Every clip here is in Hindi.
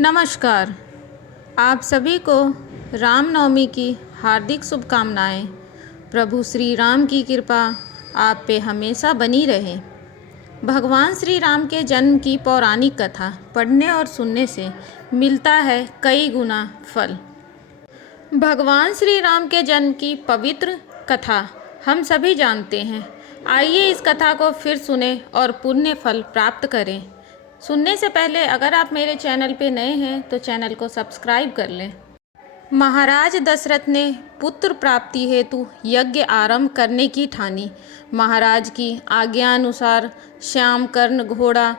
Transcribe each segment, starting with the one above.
नमस्कार। आप सभी को रामनवमी की हार्दिक शुभकामनाएं। प्रभु श्री राम की कृपा आप पे हमेशा बनी रहे। भगवान श्री राम के जन्म की पौराणिक कथा पढ़ने और सुनने से मिलता है कई गुना फल। भगवान श्री राम के जन्म की पवित्र कथा हम सभी जानते हैं। आइए इस कथा को फिर सुने और पुण्य फल प्राप्त करें। सुनने से पहले अगर आप मेरे चैनल पे नए हैं तो चैनल को सब्सक्राइब कर लें। महाराज दशरथ ने पुत्र प्राप्ति हेतु यज्ञ आरंभ करने की ठानी। महाराज की आज्ञा अनुसार श्याम कर्ण घोड़ा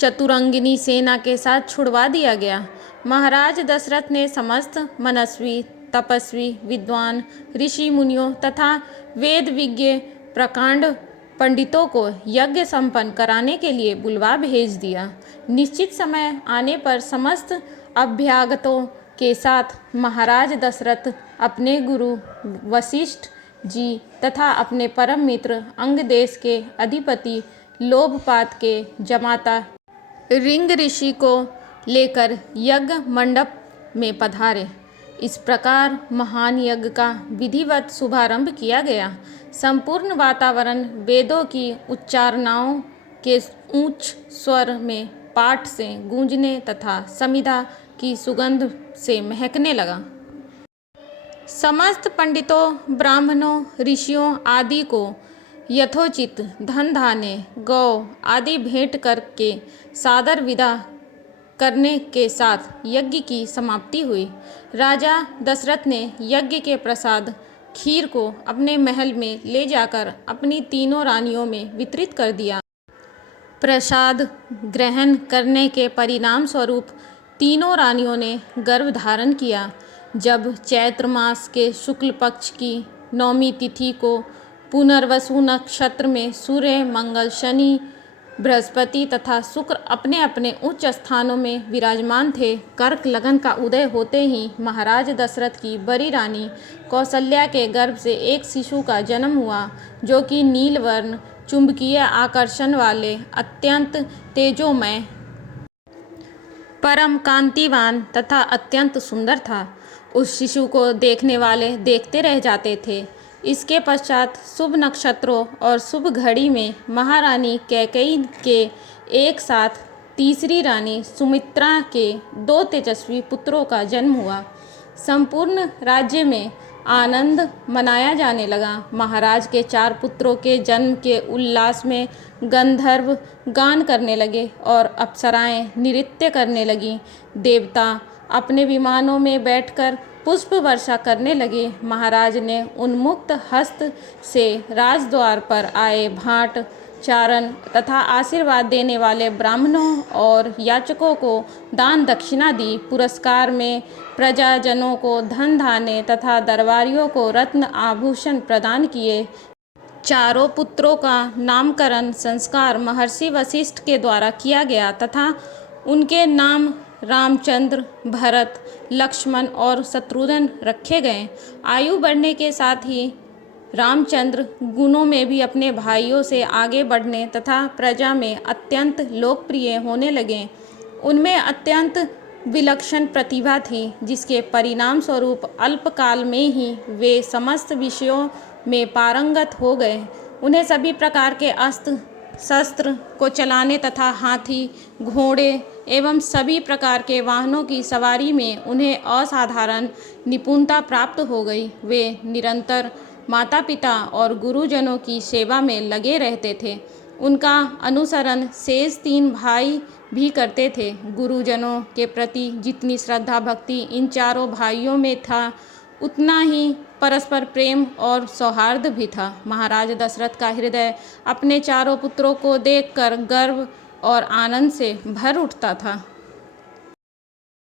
चतुरंगिनी सेना के साथ छुड़वा दिया गया। महाराज दशरथ ने समस्त मनस्वी, तपस्वी, विद्वान, ऋषि मुनियों तथा वेद विज्ञ प्रकांड पंडितों को यज्ञ संपन्न कराने के लिए बुलवा भेज दिया। निश्चित समय आने पर समस्त अभ्यागतों के साथ महाराज दशरथ अपने गुरु वशिष्ठ जी तथा अपने परम मित्र अंगदेश के अधिपति लोभपात के जमाता रिंग ऋषि को लेकर यज्ञ मंडप में पधारे। इस प्रकार महान यज्ञ का विधिवत शुभारंभ किया गया। संपूर्ण वातावरण वेदों की उच्चारणाओं के ऊंच स्वर में पाठ से गूंजने तथा समिधा की सुगंध से महकने लगा। समस्त पंडितों, ब्राह्मणों, ऋषियों आदि को यथोचित धन धान्य, गौ आदि भेंट करके सादर विदा करने के साथ यज्ञ की समाप्ति हुई। राजा दशरथ ने यज्ञ के प्रसाद खीर को अपने महल में ले जाकर अपनी तीनों रानियों में वितरित कर दिया। प्रसाद ग्रहण करने के परिणाम स्वरूप तीनों रानियों ने गर्भ धारण किया। जब चैत्र मास के शुक्ल पक्ष की नौमी तिथि को पुनर्वसु नक्षत्र में सूर्य, मंगल, शनि, बृहस्पति तथा शुक्र अपने अपने उच्च स्थानों में विराजमान थे, कर्क लगन का उदय होते ही महाराज दशरथ की बड़ी रानी कौसल्या के गर्भ से एक शिशु का जन्म हुआ, जो कि नीलवर्ण, चुंबकीय आकर्षण वाले, अत्यंत तेजोमय, परम कांतिवान तथा अत्यंत सुंदर था। उस शिशु को देखने वाले देखते रह जाते थे। इसके पश्चात शुभ नक्षत्रों और शुभ घड़ी में महारानी कैकेयी के एक साथ तीसरी रानी सुमित्रा के 2 तेजस्वी पुत्रों का जन्म हुआ। संपूर्ण राज्य में आनंद मनाया जाने लगा। महाराज के 4 पुत्रों के जन्म के उल्लास में गंधर्व गान करने लगे और अप्सराएं नृत्य करने लगीं। देवता अपने विमानों में बैठकर पुष्प वर्षा करने लगे। महाराज ने उन्मुक्त हस्त से राजद्वार पर आए भाट, चारण तथा आशीर्वाद देने वाले ब्राह्मणों और याचकों को दान दक्षिणा दी। पुरस्कार में प्रजाजनों को धन धान्य तथा दरबारियों को रत्न आभूषण प्रदान किए। चारों पुत्रों का नामकरण संस्कार महर्षि वशिष्ठ के द्वारा किया गया तथा उनके नाम रामचंद्र, भरत, लक्ष्मण और शत्रुघ्न रखे गए। आयु बढ़ने के साथ ही रामचंद्र गुणों में भी अपने भाइयों से आगे बढ़ने तथा प्रजा में अत्यंत लोकप्रिय होने लगे। उनमें अत्यंत विलक्षण प्रतिभा थी, जिसके परिणाम स्वरूप अल्पकाल में ही वे समस्त विषयों में पारंगत हो गए। उन्हें सभी प्रकार के अस्त्र शस्त्र को चलाने तथा हाथी, घोड़े एवं सभी प्रकार के वाहनों की सवारी में उन्हें असाधारण निपुणता प्राप्त हो गई। वे निरंतर माता पिता और गुरुजनों की सेवा में लगे रहते थे। उनका अनुसरण शेष 3 भाई भी करते थे। गुरुजनों के प्रति जितनी श्रद्धा भक्ति इन चारों भाइयों में था, उतना ही परस्पर प्रेम और सौहार्द भी था। महाराज दशरथ का हृदय अपने चारों पुत्रों को देखकर गर्व और आनंद से भर उठता था।